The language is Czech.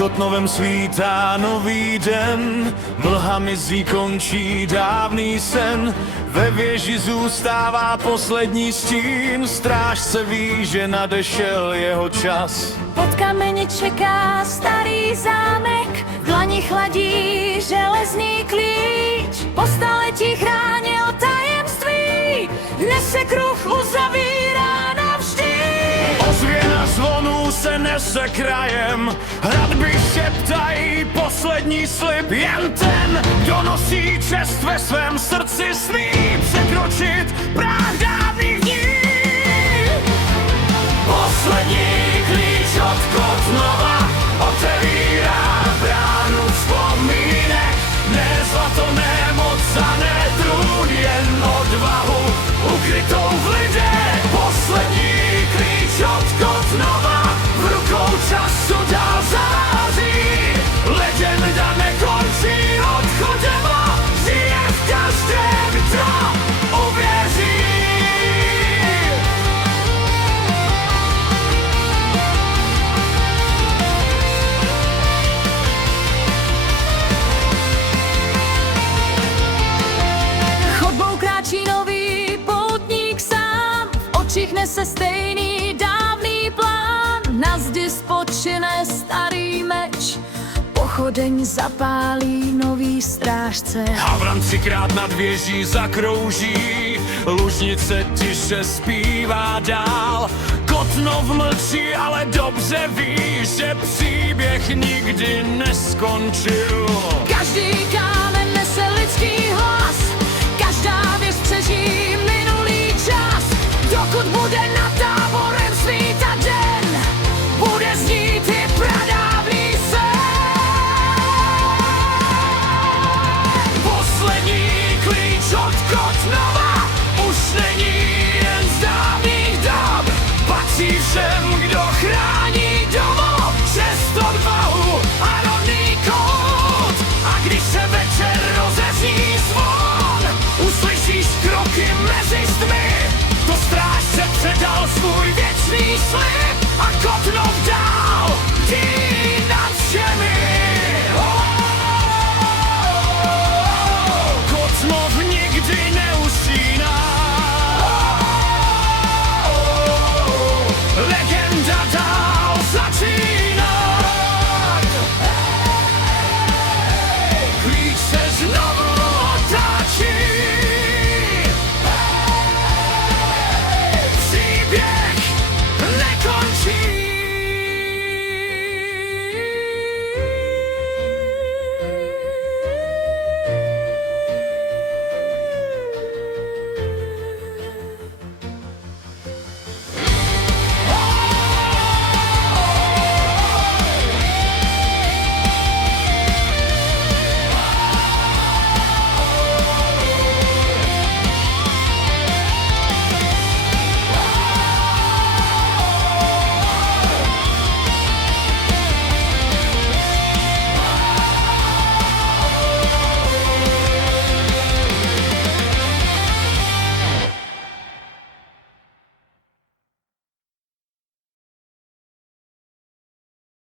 Kotnovem svítá nový den, mlha mizí, končí dávný sen. Ve věži zůstává poslední stín, strážce ví, že nadešel jeho čas. Pod kameni čeká starý zámek, v dlani chladí železný klíč. Po staletí chránil tajemství, dnes se kruh uzavírá navždy. Ozvěna zvonů se nese krajem, hradby šeptají poslední slib. Jen ten, kdo nosí čest ve svém srdci, smí překročit práh dávných dní. Poslední klíč od Kotnova otevírá bránu vzpomínek. Ne zlato, ne moc a ne trůn, jen odvahu ukrytou v lidech. Poslední klíč od Kotnova v rukou času dál září. Legenda nekončí odchodem a žije v každém, kdo uvěří. Chodbou kráčí nový poutník sám, v očích nese stejný dávný plán. Na zdi spočine starý meč, pochodeň zapálí nový strážce. Havran třikrát nad věží zakrouží, lužnice tiše zpívá dál. Kotnov mlčí, ale dobře ví, že příběh nikdy neskončil. Každý